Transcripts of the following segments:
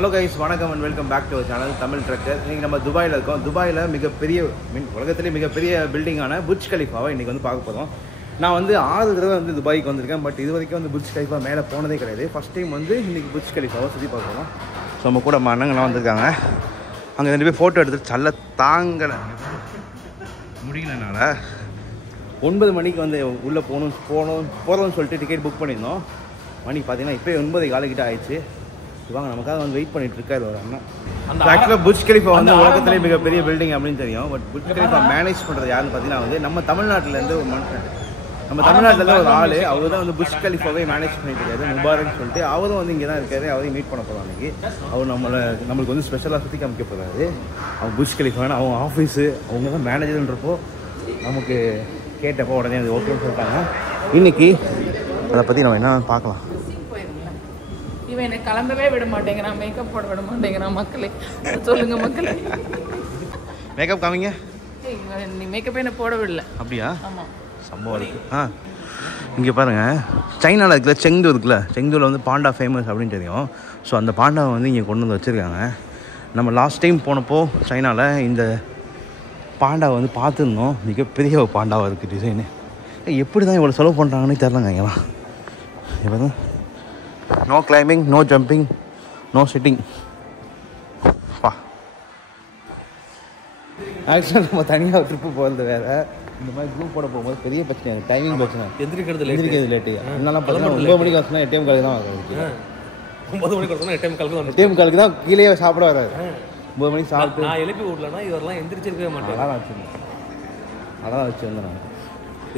Hello guys, வணக்கம் and welcome back to our channel Tamil trekker. இன்றைக்கி நம்ம துபாயில் இருக்கோம். துபாயில் மிகப்பெரிய உலகத்திலே மிகப்பெரிய பில்டிங்கான புர்ஜ் கலிஃபாவை இன்றைக்கி வந்து பார்க்க போகிறோம். நான் வந்து 6 தடவை வந்து துபாய்க்கு வந்திருக்கேன். பட் இது வரைக்கும் வந்து புர்ஜ் கலிஃபா மேலே போனதே கிடையாது. ஃபஸ்ட் டைம் வந்து இன்றைக்கி புர்ஜ் கலிஃபாவை சுற்றி பார்க்குறோம். ஸோ நம்ம கூட அண்ணங்கள்லாம் வந்திருக்காங்க. அங்கே 2 பேர் ஃபோட்டோ எடுத்துகிட்டு சல்ல தாங்கலை முடியலனால 9 மணிக்கு வந்து உள்ளே போகிறோம்னு சொல்லிட்டு டிக்கெட் புக் பண்ணியிருந்தோம். மணி பார்த்தீங்கன்னா இப்போ 9 கிட்ட ஆயிடுச்சு. வாங்க, நமக்காக வந்து வெயிட் பண்ணிட்டு இருக்காரு ஒரு அண்ணன். ஆக்சுவலாக புர்ஜ் கலிஃபா வந்து உலகத்திலே மிகப்பெரிய பில்டிங் அப்படின்னு தெரியும். பட் புர்ஜ் கலிஃபா மேனேஜ் பண்ணுறது யாருன்னு பார்த்தீங்கன்னா வந்து நம்ம தமிழ்நாட்டிலேருந்து ஒரு மனுஷன், நம்ம தமிழ்நாட்டிலேருந்து ஒரு ஆள். அவர் தான் வந்து புர்ஜ் கலிஃபாவே மேனேஜ் பண்ணிட்டு இருக்காரு, முபாரக்னு சொல்லிட்டு. அவரும் வந்து இங்கே தான் இருக்காரு. அவரையும் மீட் பண்ண போகிறோம் அன்றைக்கி. அவர் நம்மளுக்கு வந்து ஸ்பெஷலாக சுற்றி காமிக்க போகிறாரு. அவங்க புர்ஜ் கலிஃபான்னு அவங்க ஆஃபீஸு, அவங்க தான் மேனேஜர்ன்றப்போ நமக்கு கேட்டப்போ உடனே அது ஓகேன்னு சொல்லிட்டாங்க. இன்றைக்கி அதை பற்றி நம்ம என்னென்னு பார்க்கலாம். இவன் என்னை கிளம்பவே விட மாட்டேங்கிறான், மேக்கப் போட விட மாட்டேங்கிறான். மக்களே சொல்லுங்க மக்களே, மேக்கப் காமிங்க. நீ மேக்கப்பே என்ன போட விடல. அப்படியா? ஆமாம், சம்பவம் இருக்குது. இங்கே பாருங்கள், சைனாவில் இருக்குல்ல செங்து இருக்குல்ல, செங்துவில் வந்து பாண்டா ஃபேமஸ் அப்படின்னு தெரியும். ஸோ அந்த பாண்டாவை வந்து இங்கே கொண்டு வந்து வச்சுருக்காங்க. நம்ம லாஸ்ட் டைம் போனப்போ சைனாவில் இந்த பாண்டாவை வந்து பார்த்துருந்தோம். மிகப்பெரிய ஒரு பாண்டாவாக இருக்குது டிசைனு. எப்படி தான் இவ்வளோ செலவு பண்ணுறாங்கன்னு தெரிலங்க. இங்கெல்லாம் இப்போ no climbing, no jumping, no sitting. பா, ஆக்சுவலாக நம்ம தனியாக ட்ரிப்பு போகிறது வேறு. இந்த மாதிரி குரூப்போட போகும்போது பெரிய பிரச்சனை, டைமிங் பிரச்சனை. எந்திரிக்கிறது லேட்டு. என்னெல்லாம் பார்த்தீங்கன்னா 9 மணிக்கு வச்சுனா 8:15 தான் வருது. 9 மணிக்கு வரணும், 8:15 8:15 தான் கீழே சாப்பிட வராது. 9 மணிக்கு சாப்பிட்டு நான் எழுப்பி விடலன்னா இவரெல்லாம் எந்திரிச்சிருக்கவே மாட்டேன். அதான் வச்சு வந்து நான்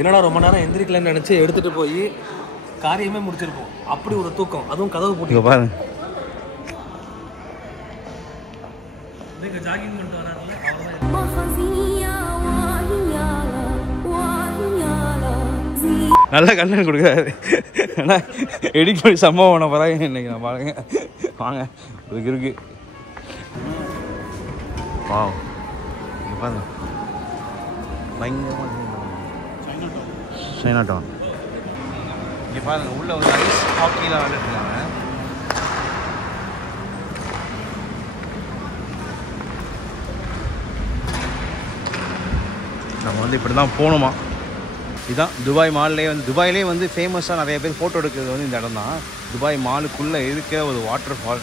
என்னடா ரொம்ப நேரம் எந்திரிக்கலன்னு நினச்சி எடுத்துகிட்டு போய் காரியமே முடிச்சிருப்போம். அப்படி ஒரு தூக்கம், அதுவும் கதவு போட்டு பாருங்க. ஜாகிங் பண்ணிட்டு வராருல்ல, நல்ல கண்டென்ட் கொடுக்குறாரு. ஏன்னா எடிட் பண்ணி சம்பவம் பண்ண போகிறாங்க இன்னைக்கு. நான் பாருங்க, வாங்க இருக்கு. வா, இங்கே பாருங்க, பயங்கரமாக சைனா டவுன். இங்கே பாருங்கள், உள்ளே ஒரு ஐஸ் ஹாக்கிலாம் விளையாட்டுருக்காங்க. நம்ம வந்து இப்படி தான் போகணுமா. இதுதான் துபாய் மால்லே வந்து, துபாயிலே வந்து ஃபேமஸாக நிறைய பேர் ஃபோட்டோ எடுக்கிறது வந்து இந்த இடம் தான். துபாய் மாலுக்குள்ளே இருக்கிற ஒரு வாட்டர் ஃபால்.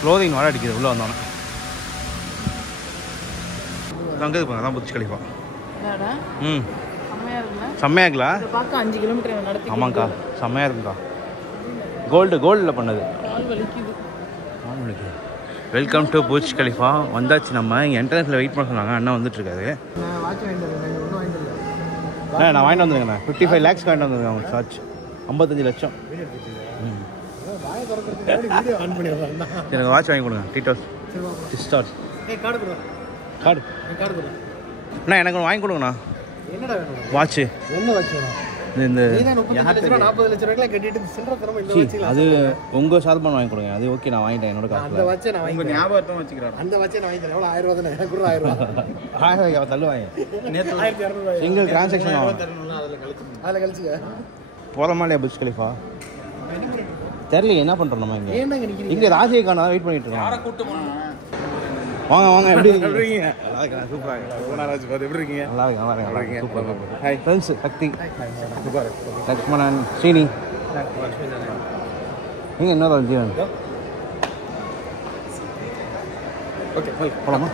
க்ளோதிங் வர அடிக்குது உள்ளே வந்தோன்னே. அங்கே இருப்பாங்க, அதான் புர்ஜ் கலிஃபா. செம்மையாக இருக்குல்ல? 5 கிலோமீட்டர் நடத்தி. ஆமாங்க்கா, செம்மையாக இருக்குங்க்கா. கோல்டில் பண்ணது. Welcome to Burj Khalifa. வந்தாச்சு. நம்ம இங்கே என்ட்ரன்ஸில் வெயிட் பண்ண சொன்னாங்க. அண்ணா வந்துட்டுருக்காரு. நான் வாங்கிட்டு வந்துருங்கண்ணா. 55 lakhs வாங்கிட்டு வந்துருக்கேன். அவங்க சார்ஜ் 55 லட்சம். எனக்கு வாட்ச் வாங்கி கொடுங்க. டிஸ்டார்ஸ் கார்டு அண்ணா, எனக்கு ஒன்று வாங்கி கொடுங்கண்ணா. வாட்சு என்ன வாட்ச்? இந்த 40 லட்சம் ரூபாய்க்கு கட்டிட்டு சில்லற தரமா இந்த வாட்ச் அது உங்க சார்பா வாங்கி கொடுங்க. அது ஓகே, நான் வாங்கிட்டேன். என்னோட காசு. அந்த வாட்ச் நான் வாங்கி ஞாபகத்தை வச்சுக்கிறேன். அந்த வாட்ச் நான் வாங்கி தரேன். எவ்வளவு 1000 ரூபாய் தானே? எனக்கு கூட 1000 ரூபாய். 1000 ரூபாய் தள்ளுவாங்க. நேத்து 1200 ரூபாய் சிங்கிள் டிரான்சாக்ஷன் ஆகும். அதுல கழிச்சுங்க. போறோமா இல்லையா புர்ஜ் கலிஃபா? தெரியல என்ன பண்றோம் நம்ம இங்க. இங்க ராஜேகானா வெயிட் பண்ணிட்டு இருக்கோம். யாரை கூட்டி போறோம்? வாங்க. எப்படி இருக்கீங்க? நல்லா இருக்கேன். சூப்பரா இருக்கு. ரொம்ப நாள் ஆச்சு பாத்து. எப்படி இருக்கீங்க? நல்லா இருக்கேன். சூப்பரா. Hi friends. Shakti, super. Lakshmanan, Srini. நீங்க என்ன தான் ஜீவன்? ஓகே, போலாமா?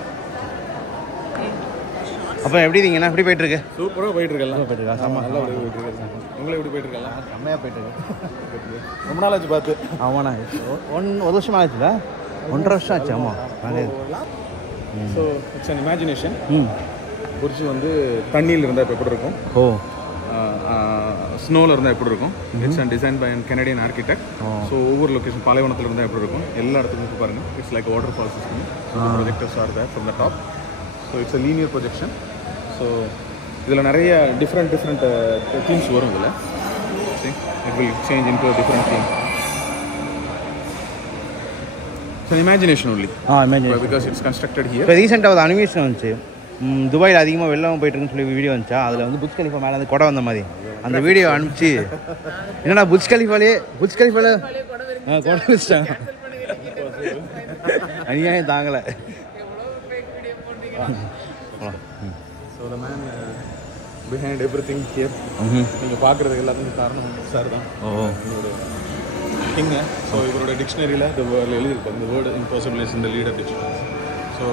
அப்போ எப்படி இருக்கீங்கண்ணா? எப்படி போயிட்டு இருக்கு? சூப்பராக போயிட்டு இருக்கல. போயிட்டு இருக்கா? செம்ம நல்லா போயிட்டு இருக்கு. உங்களை எப்படி போயிட்டு இருக்கல? செம்மையாக போயிட்டு இருக்கு. ரொம்ப நாள் ஆச்சு பார்த்து. ஆமாண்ணா, ஒரு வருஷம் ஆச்சுல? 1.5 வருஷம் ஆச்சு. ஆமாம். So it's an imagination. Burj வந்து தண்ணியில் இருந்தால் இப்போ எப்படி இருக்கும், ஸ்னோவில் இருந்தால் எப்படி இருக்கும். It's and design by and Canadian architect. So ஒவ்வொரு லொக்கேஷன் பாலைவனத்தில் இருந்தால் எப்படி இருக்கும், எல்லா இடத்துக்கும் பாருங்கள். It's like waterfall system. Projectors are there from the top. So it's a linear projection. So இதில் நிறைய டிஃப்ரெண்ட் தீம்ஸ் வரும். இதில் it will change into different theme. So imagination only. Imagination. Because it's constructed here. இப்போ ரீசெண்டாக ஒரு animation வந்துச்சு. துபாயில் அதிகமாக வெள்ளம் போயிட்டு இருக்குன்னு சொல்லி வீடியோ வந்துச்சா. அதில் வந்து புர்ஜ் கலிஃபா மேலே வந்து கொடை வந்த மாதிரி அந்த வீடியோ அனுப்பிச்சு என்னடா புஜ் கலிஃபாலே கொடை வச்சிட்டாங்க அநியாயம் தாங்கலை. So the man behind everything here நீங்கள் பார்க்குறதுக்கு எல்லாத்துக்கும் காரணம் சார் தான். என்னோட கிங்க. ஸோ இவரோட டிக்ஷனரியில் இந்த வேர்டில் எழுதியிருக்கும் இந்த வேர்டு இம்பாசிபிள் இஸ் இந்த லீடர் டிக்ஷனரி. ஸோ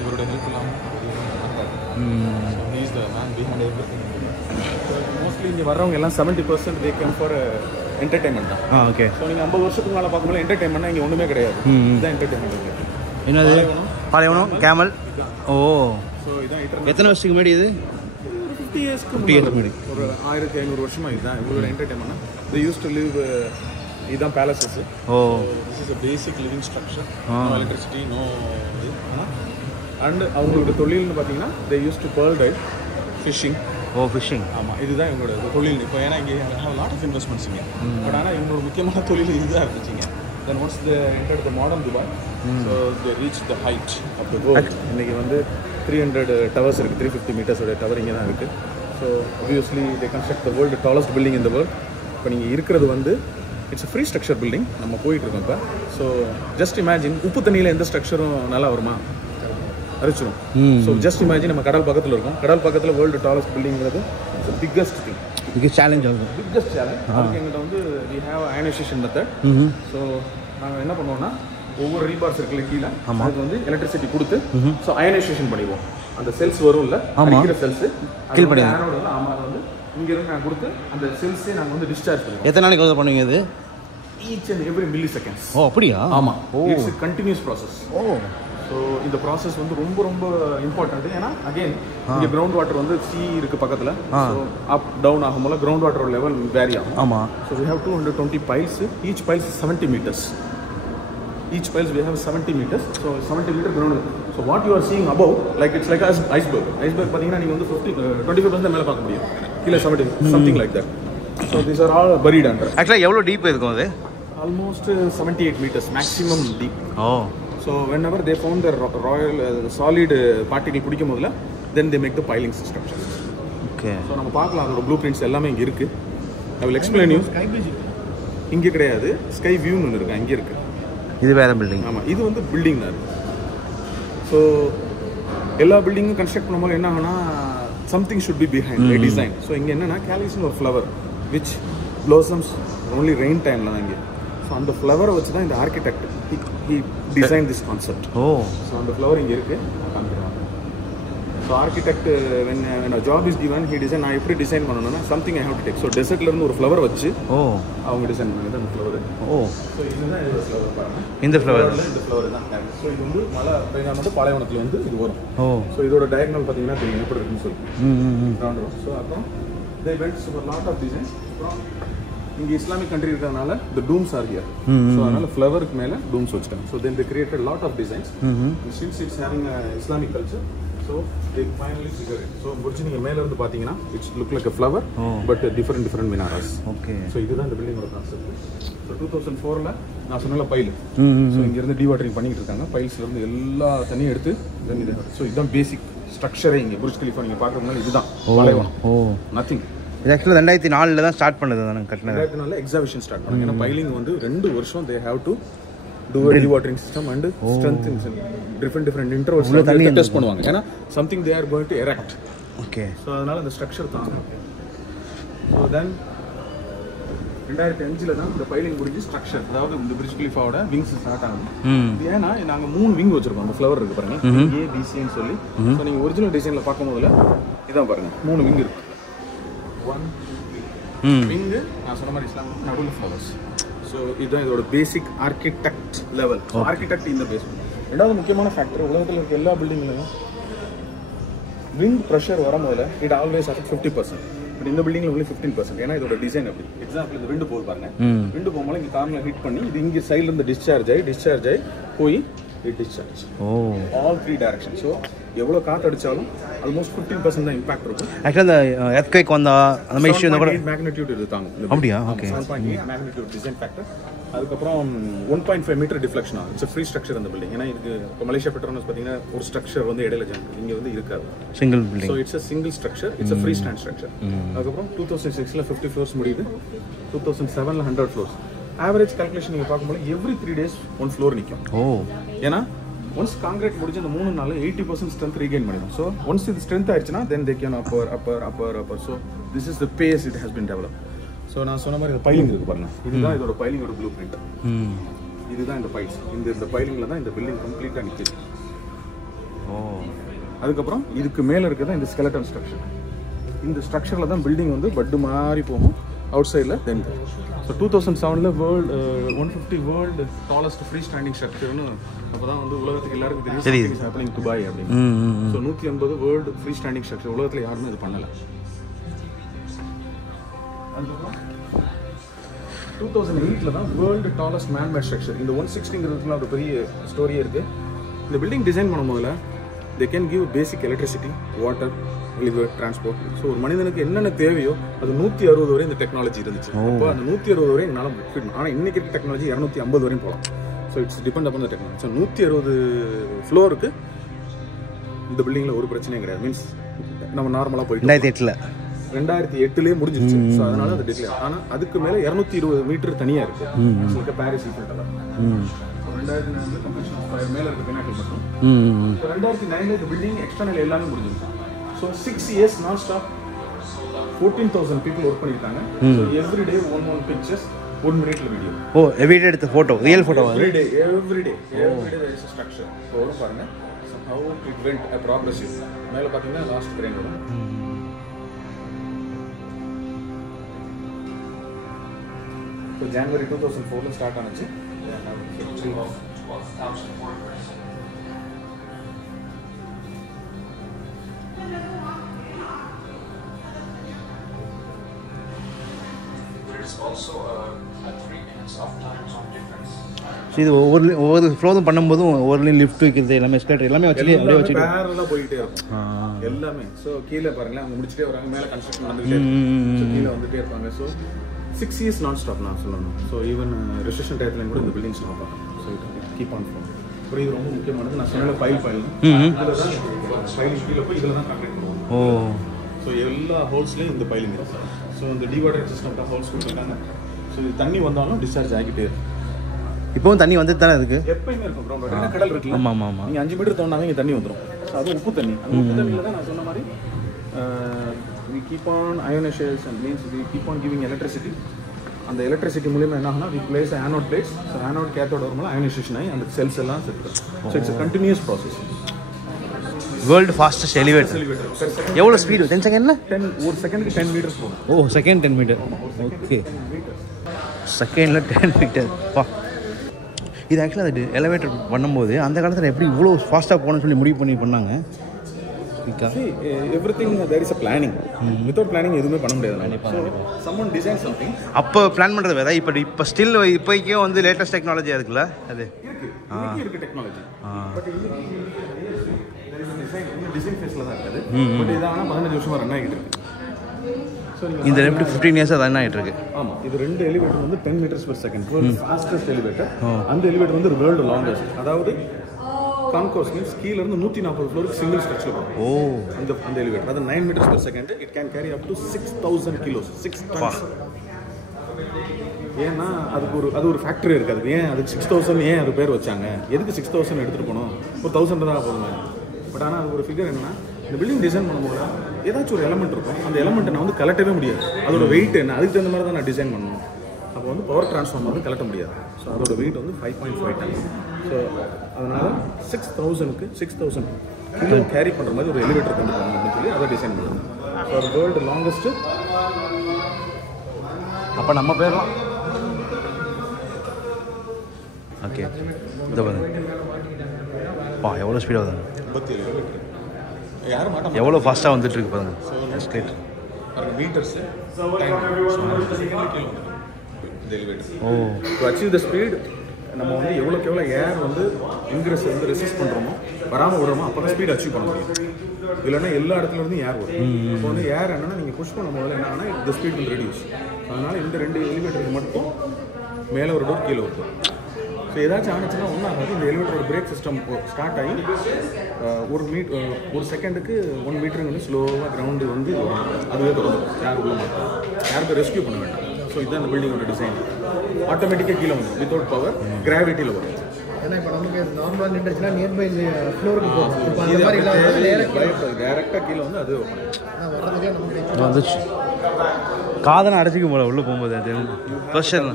இவரோட ஹெல்ப் இல்லாமல் he is the man behind every thing. Mostly இங்கே வர்றவங்க எல்லாம் 70% தே கம் ஃபார் என்டர்டைன்மெண்ட் தான். ஓகே. ஸோ நீங்கள் 50 வருஷத்துக்கு மேலே பார்க்கும்போது என்டர்டைன்மெண்ட்னா இங்கே ஒன்றுமே கிடையாது. இதுதான் என்டர்டைன்மெண்ட் இருக்குது. என்னது பாலைவனம் கேமல். ஓ. ஸோ இதான் எத்தனை வருஷத்துக்கு முன்னாடி இது? 50 இயர்ஸ்க்கு முன்னாடி. ஒரு 1500 வருஷமாக இதுதான் இவங்களோட என்டர்டைன்மெண்ட்னா. தே யூஸ் டு லிவ் இதுதான் palaces. Oh. This is a basic living structure. No electricity no இது. அண்ட் அவங்களோட தொழில்னு பார்த்தீங்கன்னா they used to pearl dive fishing. Oh fishing. ஆமாம் இதுதான் இவங்களோட தொழில். இப்போ ஏன்னா இங்கே லாட் ஆஃப் இன்வெஸ்ட்மெண்ட்ஸ் இங்கே. பட் ஆனால் இவங்களோட முக்கியமான தொழில் இதுதான் இருந்துச்சுங்க. Then once the enter the modern Dubai so they reach the height of the world. இன்றைக்கி வந்து 300 டவர்ஸ் இருக்குது. 350 மீட்டர்ஸோட டவர் இங்கே தான் இருக்குது. So obviously they construct the world tallest building in the world. இப்போ நீங்கள் இருக்கிறது வந்து it's a free structure building. நம்ம போயிட்டுருக்கோம் இப்போ. ஸோ ஜஸ்ட் இமேஜின் உப்பு தண்ணியில் எந்த ஸ்ட்ரக்சரும் நல்லா வருமா? அரிச்சிடும். ஸோ ஜஸ்ட் இமேஜின் நம்ம கடல் பக்கத்தில் இருக்கோம். கடல் பக்கத்தில் வேர்ல்டு டாலஸ்ட் பில்டிங்கிறது it's biggest thing. Biggest challenge ஆகும். Biggest challenge. அதுக்கு எங்கிட்ட வந்து we have ionisation method. So நாங்கள் என்ன பண்ணுவோம்னா ஒவ்வொரு ரீபார்ஸ் இருக்குல்ல கீழே அதுக்கு வந்து எலக்ட்ரிசிட்டி கொடுத்து ஸோ அயனைசேஷன் பண்ணிடுவோம். அந்த செல்ஸ் வரும்ல அடிக்கிற செல்ஸ் கீழ் பண்ணி ஆமாம் அதை வந்து இங்கேருந்து நாங்கள் கொடுத்து அந்த செல்ஸே நாங்கள் வந்து டிஸ்சார்ஜ் பண்ணுவோம். எத்தனை நாளைக்கு பண்ணுவீங்க இது? Each and every milliseconds. Oh அப்படியா? ஆமாம். It's continuous process. Oh. So இந்த ப்ராசஸ் வந்து ரொம்ப ரொம்ப இம்பார்ட்டன்ட். ஏன்னா அகெயின் இங்கே கிரவுண்ட் வாட்டர் வந்து சி இருக்குது பக்கத்தில். ஸோ அப் டவுன் ஆகும்போது கிரவுண்ட் வாட்டரோட லெவல் வேரி ஆகும். ஆமாம். So we have 220 piles. Each piles is 70 meters. Each piles we have 70 meters. So 70 meter ground. So what you are seeing above, like it's like an iceberg. Iceberg பார்த்தீங்கன்னா நீங்கள் வந்து 25% மேலே பார்க்க முடியும். கீழே 70 something like that. So these are all buried under. Actually எவ்வளோ deep இருக்கும் அது? Almost 78 meters maximum deep. Oh. So whenever they found the solid particle பிடிக்கும் போதுல then they make the piling structure. Okay. So நம்ம பார்க்கலாம் அதோட blue prints எல்லாமே இங்கே இருக்குது. I will explain you. இங்கே கிடையாது. ஸ்கை வியூன்னு ஒன்று இருக்கு அங்கே இருக்குது. இது வேற பில்டிங். ஆமாம் இது வந்து பில்டிங் தான் இருக்குது. ஸோ எல்லா பில்டிங்கும் கன்ஸ்ட்ரக்ட் பண்ணும்போது என்ன ஆகுனா something should be behind a design. So இங்கே என்னென்னா கேலிஸ்னு ஒரு flower which blossoms only rain டைமில் தான் இங்கே. ஸோ அந்த ஃப்ளவரை வச்சு தான் இந்த architect he designed this concept. Oh. So அந்த ஃப்ளவர் இங்கே இருக்குது காமிக்கிறேன். So architect when a job is given he design நான் எப்படி டிசைன் பண்ணணும்னா something I have to take. So டெசர்ட்லேருந்து ஒரு ஃப்ளவர் வச்சு அவங்க டிசைன் பண்ணது அந்த ஃப்ளவர். ஓ. ஸோ இதுதான் இந்த ஃப்ளவர் பாருங்கள். இந்த ஃப்ளவர் தான். ஸோ இது வந்து மழை பெய்யாமல் வந்து பாலைவனத்தில் வந்து இது வரும். ஓ. ஸோ இதோட டயக்னல் பார்த்தீங்கன்னா தெரியும் எப்படி இருக்குன்னு சொல்லி. ஸோ அப்புறம் they went for lot of designs. அப்புறம் இங்கே இஸ்லாமிக் கண்ட்ரி இருக்கிறதுனால the dooms are here. So அதனால ஃப்ளவருக்கு மேலே டூம்ஸ் வச்சுட்டாங்க. So then they created lot of designs. Since it's having a Islamic culture, so they finally figured it. So Burj நீங்கள் மேலே இருந்து பார்த்தீங்கன்னா it's look like a flower, but different minaras. Okay. So இதுதான் இந்த பில்டிங்கோட concept. So 2004ல் நான் சொன்னல file. So இங்கேருந்து டீவாட்டரிங் பண்ணிக்கிட்டு இருக்காங்க. பைல்ஸ்லேருந்து எல்லா தண்ணியும் எடுத்து தென் இது. ஸோ இதுதான் பேசிக் ஸ்ட்ரக்சரே இங்கே புர்ஜ் கலிஃபா நீங்கள் பார்க்குறதுனால இதுதான் பாலைவனம். ஓ. நத்திங். இது ஆக்சுவலாக 2004 தான் ஸ்டார்ட் பண்ணது தானே கட்டினது. 2004 எக்ஸாபிஷன் ஸ்டார்ட் பண்ணாங்க. ஏன்னா பைலிங் வந்து 2 வருஷம் they have to do a dewatering system and strengthen different intervals test பண்ணுவாங்க. ஏன்னா something they are going to erect. Okay. So அதனால அந்த ஸ்ட்ரக்சர் தாங்க. ஸோ தென் 2005 தான் இந்த பைலிங் முடிஞ்சு ஸ்ட்ரக்சர் அதாவது இந்த புர்ஜ் கலிஃபாவோட விங்ஸ் ஸ்டார்ட் ஆகுது. ஏன்னா நாங்கள் 3 விங் வச்சிருக்கோம். அந்த ஃப்ளவர் இருக்கு பாருங்க ABCன்னு சொல்லி. ஸோ நீங்கள் ஒரிஜினல் டிசைனில் பார்க்கும்போதுல இதான் பாருங்க 3 விங் இருக்கு. விங்கு நான் சொன்ன மாதிரி இஸ்லாம் நடுவில் ஃப்ளவர்ஸ். ஸோ இதுதான் இதோட பேசிக் ஆர்கிடெக்ட் லெவல். ஆர்கிடெக்ட் இந்த பேஸ். ரெண்டாவது முக்கியமான ஃபேக்டர் உலகத்தில் இருக்க எல்லா பில்டிங்லையும் விண்ட் ப்ரெஷர் வரும்போது இட் ஆல்வேஸ் அஃபெக்ட் 50%. பட் இந்த பில்டிங்கில் only 15%. ஏன்னா இதோட டிசைன் அப்படி. எக்ஸாம்பிள் இந்த விண்டு போகுது பாருங்க. விண்டு போகும்போது இங்கே கார்னில் ஹிட் பண்ணி இது இங்கே சைட்லேருந்து டிஸ்சார்ஜ் ஆகி போய் it discharge. All 3 direction. So எவ்வளோ காற்று அடித்தாலும் ஆல்மோஸ்ட் 15% தான் இம்பாக்ட் இருக்கும். ஆக்சுவலாக அந்த எர்த்குவேக் வந்தா அந்த மாதிரி இஷ்யூ கூட மேக்னிடியூட் இது தாங்க. அப்படியா? ஓகே. 7.8 magnitude design factor. அதுக்கப்புறம் 1.5 மீட்டர் டிஃப்ளெக்ஷன் ஆகும். இட்ஸ் ஃப்ரீ ஸ்ட்ரக்சர் அந்த பில்டிங். ஏன்னா இதுக்கு இப்போ மலேசியா பெட்ரோனஸ் பார்த்தீங்கன்னா ஒரு ஸ்ட்ரக்சர் வந்து இடையில ஜாயின் இங்கே வந்து இருக்காது. Single building. So it's a single structure. It's a free stand structure. அதுக்கப்புறம் 2006 50 ஃப்ளோர்ஸ் முடியுது. 2007 100 ஃப்ளோர்ஸ். ஆவரேஜ் கால்குலேஷன் நீங்கள் பார்க்கும்போது எவ்ரி 3 days 1 ஃப்ளோர் நிற்கும். ஏன்னா ஒன்ஸ் காங்கிரீட் முடிஞ்சு அந்த 3 நாள் 80% ஸ்ட்ரென்த் ரீகெயின் பண்ணிடும். ஸோ ஒன்ஸ் இது ஸ்ட்ரென்த் ஆயிடுச்சுன்னா then they can upper. So this is the base it has been develop. So நான் சொன்ன மாதிரி இந்த பைலிங் இருக்குது பாருங்க. இதுதான் இதோட பைலிங்கோட ப்ளூ பிரிண்ட். இதுதான் இந்த பைல்ஸ். இந்த பைலிங்கில் தான் இந்த பில்டிங் கம்ப்ளீட்டாக நிற்குது. அதுக்கப்புறம் இதுக்கு மேலே இருக்கிறது இந்த ஸ்கெலட்டன் ஸ்ட்ரக்சர். இந்த ஸ்ட்ரக்சரில் தான் பில்டிங் வந்து பட்டு மாதிரி போகும் அவுட் சைடில். Then so 2007 world 150 world tallest free standing ஸ்ட்ரக்சர்னு அப்போ தான் வந்து உலகத்துக்கு எல்லாருக்கும் தெரியும் ஹேப்பனிங் துபாய் அப்படின்னு. So 150 world free standing structure உலகத்தில் யாருமே இது பண்ணலை. அதுக்கப்புறம் 2008 தான் வேர்ல்டு டாலஸ்ட் மேன்மேட் ஸ்ட்ரக்சர். இந்த 160ங்கிறதுக்குள்ள ஒரு பெரிய ஸ்டோரியே இருக்குது. இந்த பில்டிங் டிசைன் பண்ணும் போதில் they can give basic electricity, water, liver, transport. So ஒரு மனிதனுக்கு என்னென்ன தேவையோ அது 160 வரை இந்த டெக்னாலஜி இருந்துச்சு. அப்போ அந்த 160 வரை என்னால் ஃபிட். ஆனால் இன்றைக்கி இருக்க டெக்னாலஜி 250 வரையும் போகலாம். So it's depend upon the technology. So 160 ஃப்ளோருக்கு இந்த பில்டிங்கில் ஒரு பிரச்சனையும் கிடையாது. மீன்ஸ் நம்ம நார்மலாக போயிட்டு 2008 முடிஞ்சிருச்சு. ஸோ அதனால அது டிக்ளேர். ஆனால் அதுக்கு மேலே 220 மீட்டர் தனியாக இருக்குது. பாரிஸ் ஈஃபில் 2009 கம்பெனிஷன் ஃபயர் மேலே இருக்க பினாக்கல் மட்டும். 2009 இந்த பில்டிங் எக்ஸ்டர்னல் எல்லாமே முடிஞ்சிருச்சு. So 6 years non stop 14,000 people work பண்ணியிருக்காங்க. So every day one pictures 1 minute video. Everyday எடுத்த photo, real photo. Every day there is a structure. So பாருங்க how it went a progressive. மேலே பார்த்தீங்கன்னா last crane வரும். So January 2004 start ஆனிச்சு. இது ஒவ்வொரு ஃப்ளோரும் பண்ணும்போதும் ஒவ்வொரு லிஃப்ட் வைக்கிறது எல்லாமே எஸ்கலேட்டர் எல்லாமே வச்சு அப்படியே வச்சுட்டு பேரலா போயிட்டே இருக்கும் எல்லாமே. ஸோ கீழே பாருங்களேன் அவங்க முடிச்சுட்டே வராங்க. மேலே கன்ஸ்ட்ரக்ஷன் வந்துகிட்டே இருக்கும். கீழே வந்துட்டே இருப்பாங்க. ஸோ 6 years நான் ஸ்டாப் நான் சொல்லணும். ஸோ ஈவன் ரெசிஸ்டன் டயத்தில் கூட இந்த பில்டிங் ஸ்டாப் ஆகும். So keep on flow. அப்புறம் இது ரொம்ப முக்கியமானது நான் சொன்ன ஃபைல் இதில் தான் ஃபைல் கீழே போய் இதில் தான் கான்டாக்ட் பண்ணுவோம். ஸோ எல்லா ஹோல்ஸ்லேயும் இந்த பைலிங் இருக்கும். ஸோ இந்த டிவாட்டர் சிஸ்டம் தான் ஹோல்ஸ் கொடுத்துருக்காங்க. ஸோ இது தண்ணி வந்தாலும் டிஸ்சார்ஜ் ஆகிட்டே இருக்கும். இப்போவும் தண்ணி வந்துட்டு தானே இருக்குது. எப்பயுமே இருக்கும். கிரவுண்ட் கடல் இருக்குல்ல. ஆமாம் ஆமாம். நீங்கள் 5 மீட்டர் தோண்டாவே இங்கே தண்ணி வந்துடும். அது உப்பு தண்ணி. அந்த உப்பு தண்ணியில் தான் நான் சொன்ன மாதிரி we keep on ionization means we keep on giving electricity. அந்த எலக்ட்ரிசிட்டி மூலமா என்ன ஆகும்னா we place anode plates. so anode cathode வரும்போது ionization ஆகி அந்த செல்ஸ் எல்லாம் செத்துடும். so it's a continuous process. World fastest elevator. எவ்வளோ ஸ்பீடு? 10 செகண்ட்ல ஒரு செகண்டுக்கு 10 மீட்டர்ஸ் போகும். Second 10 metre. ஓகே, செகண்டில் 10 மீட்டர். இது ஆக்சுவலாக அது எலிவேட்டர் பண்ணும்போது அந்த காலத்தில் எப்படி இவ்வளோ ஃபாஸ்ட்டாக போகணும்னு சொல்லி முடிவு பண்ணாங்க? everything there is a planning. without planning எதுவுமே பண்ண முடியாது. so someone design something. அப்போ பிளான் பண்ணுறது வேற. இப்போ ஸ்டில் இப்போக்கே வந்து லேட்டஸ்ட் டெக்னாலஜி இருக்குல்ல. அது இருக்கு டெக்னாலஜி. பட் டிசைன் ஃபேஸ்ல தான் இருக்குது. பட் இது ஆனால் 15 வருஷமா ரன் ஆகிட்டு இருக்கு. இந்த 15 இயர்ஸ் ரன் ஆகிட்டு இருக்கு. ஆமாம். இது 2 எலிவேட்டர் வந்து 10 meters per second. Fastest elevator. அந்த எலிவேட்டர் வந்து வேர்ல்டு லாங்கஸ்ட். அதாவது கான்கோர்ஸ் மீன்ஸ் கீழே இருந்து 140 ஃப்ளோருக்கு சிங்கிள் ஸ்ட்ரக்சர் வரும். அந்த எலிவேட்டர் அது 9 meters per second. It can carry up to 6000 kilos 6 tons. ஏன்னா அது ஒரு ஃபேக்டரி இருக்குது. அது ஏன் அதுக்கு 6000 ஏன் அது பேர் வச்சாங்க? எதுக்கு 6000 எடுத்துகிட்டு போகணும்? ஒரு 1000 தான் போதுங்க. பட் ஆனால் அது ஒரு ஃபிகர் என்னன்னா இந்த பில்டிங் டிசைன் பண்ணும்போது ஏதாச்சும் ஒரு எலமெண்ட் இருக்கும். அந்த எலமெண்ட்டை நான் வந்து கலட்டவே முடியாது. அதோட வெயிட் என்ன? அதுக்கு தகுந்த மாதிரி தான் நான் டிசைன் பண்ணணும். அப்போ வந்து பவர் டிரான்ஸ்ஃபார்மர் வந்து கலட்ட முடியாது. ஸோ அதோட வெயிட் வந்து 5.5 ton. ஸோ அதனால் 6000 கிலோ கேரி பண்ணுற மாதிரி ஒரு எலிவேட்டர் கொண்டு போகணும் அப்படின்னு சொல்லி அதை டிசைன் பண்ணுவோம். ஸோ அது வேர்ல்டு லாங்கஸ்ட்டு. அப்போ நம்ம பேர்லாம் ஓகே. இந்த எவ்வளோ ஸ்பீடாக வருது? 57 எலிவேட்டர். யாரும் மாட்டோம். எவ்வளோ ஃபாஸ்ட்டாக வந்துட்டு இருக்கு பாருங்க. எஸ்கலேட்டர் மீட்டர்ஸ் இந்த elevator. To achieve the speed நம்ம வந்து எவ்வளோக்கு எவ்வளோ ஏர் வந்து இன்க்ரஸ் வந்து ரெசிஸ்ட் பண்ணுறோமோ வராமல் விடுறோமோ அப்போ தான் ஸ்பீட் அச்சீவ் பண்ண முடியும். இல்லைன்னா எல்லா இடத்துல இருந்து ஏர் வரும். இப்போ வந்து ஏர் என்னன்னா நீங்கள் புஷ் பண்ணும் போது என்ன ஆனால் இந்த ஸ்பீட் வந்து ரெடியூஸ். அதனால் இந்த 2 எலிவேட்டருக்கு மட்டும் மேலே ஒரு டோர் கீழே வருது. ஸோ ஏதாச்சும் ஆனிச்சுன்னா ஒன்றும் ஆகாது. இந்த எலிவேட்டரோட பிரேக் சிஸ்டம் ஸ்டார்ட் ஆகி ஒரு செகண்டுக்கு 1 மீட்டருங்க வந்து ஸ்லோவாக கிரவுண்டு வந்து அதுவே தொடரும். யார் உள்ள மாட்டோம், யாருக்கு ரெஸ்கியூ பண்ண வேண்டாம். ஸோ இதுதான் இந்த பில்டிங்கோட டிசைன். ஆட்டோமேட்டிக்காக கீழே வந்துடும், வித்தவுட் பவர், கிராவிட்டியில் வரும். ஏன்னா இப்போ நமக்கு நார்மலாக நின்றுச்சுன்னா நியர்பை ஃப்ளோருக்கு போகும். இப்போ அந்த மாதிரி டேரெக்டாக கீழே வந்து அது வர்றதுக்கே நமக்கு வந்துச்சு. காதனை அடைச்சிக்கும் போல உள்ளே போகும்போது அது ப்ரெஷர்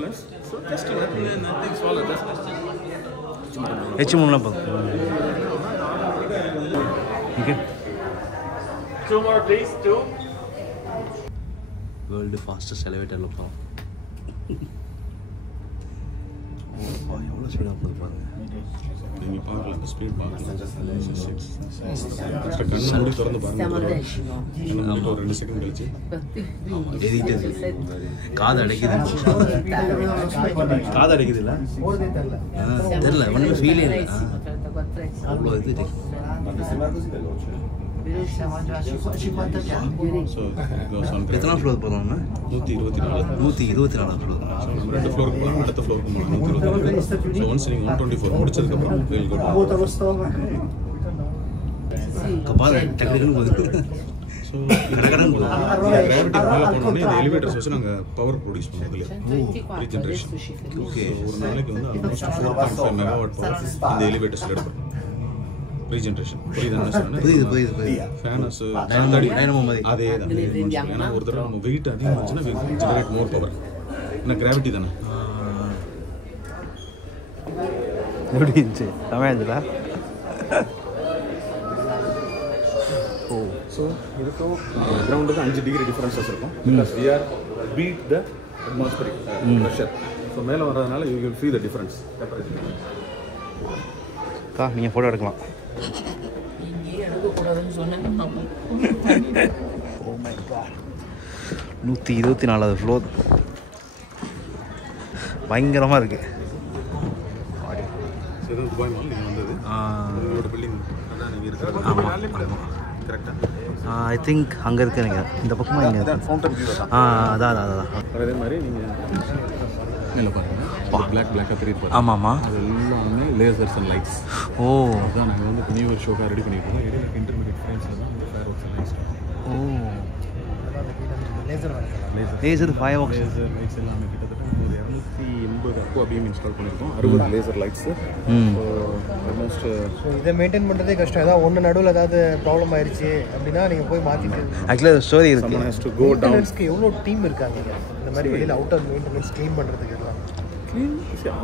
H3 போதும். ஓகே, வேர்ல்டு ஃபாஸ்டஸ்ட் எலிவேட்டரில் போகிறோம். எவ்வளோ ஸ்பீடாக போகுது பாருங்க. நீங்கள் பார்க்கலாம், அந்த ஸ்பீட் பார்க்கலாம். கண்ணு மூடி திறந்து பாருங்கள். ஒரு 2 செகண்ட் கழிச்சு காது அடைக்குது. காது அடைக்குது இல்லை தெரில, ஒன்றும் ஃபீலே இல்லை. அவ்வளோ இது எத்தனை ஃப்ளோர் போகிறோம்? 124 ஃப்ளோர். 2 ஃப்ளோருக்கு போகிறோம், அடுத்த ஃப்ளோருக்கு போகலாம் 124. ஸோ ஒன்ஸ் நீங்கள் 124 முடிச்சதுக்கப்புறம் டக்குன்னு போகுது. ஸோ கிராவிட்டி மேலே போனோடனே இந்த எலிவேட்டர்ஸ் வச்சு நாங்கள் பவர் ப்ரொடியூஸ் பண்ணுறோம். ரீஜென்ரேஷன். ஓகே, ஒரு நாளைக்கு வந்து ஆல்மோஸ்ட் 4.5 மெகாவாட் பவர் இந்த எலிவேட்டர்ஸில் எடுப்போம். ரீஜென்ரேஷன் புரியுது. ஃபேனஸ் அதே தான். ஏன்னா ஒரு தடவை நம்ம வெயிட் அதிகமாச்சுன்னா ஜெனரேட் மோர் பவர். ஏன்னா கிராவிட்டி தானே. எப்படி இருந்துச்சு? செமையாச்சுடா. ஸோ இதுக்கும் கிரவுண்டுக்கு 5 டிகிரி டிஃபரன்ஸஸ் இருக்கும். Because we are beat the atmospheric pressure. So மேலே வர்றதுனால you will feel the difference temperature. நீங்கள் ஃபோட்டோ எடுக்கலாம். எடுக்கக்கூடாதுன்னு சொன்னேன். 124 ஃப்ளோர். பயங்கரமாக இருக்குது. இது துபாய் மால் நீங்கள் வந்தது. உங்களோட பில்டிங் அதான் நீங்கள் இருக்கிறது. கரெக்டாக ஐ திங்க் அங்கே இருக்கு நினைக்கிறேன். இந்த பக்கமாக இங்கே ஃபவுண்டன் வியூ தான். அதான். அதே மாதிரி நீங்கள் மேலே பாருங்கள், பிளாக்காக தெரியுது. ஆமாம்மா, அது எல்லாமே லேசர்ஸ் அண்ட் லைட்ஸ். ஓ, அதுதான் நாங்கள் வந்து நியூ இயர் ஷோக்காக ரெடி பண்ணியிருக்கோம். இடையில இன்டர்மீடியட் ஃப்ரேம்ஸில் தான் இந்த fireworks lights. Oh, laser fireworks, laser lights எல்லாமே கிட்டத்தட்ட ஒரு 280 அக்வா பீம் இன்ஸ்டால் பண்ணியிருக்கோம். 60 லேசர் லைட்ஸு. ஆல்மோஸ்ட் இதை மெயின்டைன் பண்ணுறதே கஷ்டம். ஏதாவது ஒன்று நடுவில் ஏதாவது ப்ராப்ளம் ஆயிடுச்சு அப்படின்னா நீங்கள் போய் மாற்றிட்டு ஆக்சுவலாக ஸ்டோரி இருக்குது. மெயின்டெனன்ஸ்க்கு எவ்வளோ டீம் இருக்காங்க இந்த மாதிரி வெளியில் அவுட்டர் மெயின்டெனன்ஸ் க்ளீன் பண்ணுறதுக்கு எல்லாம்?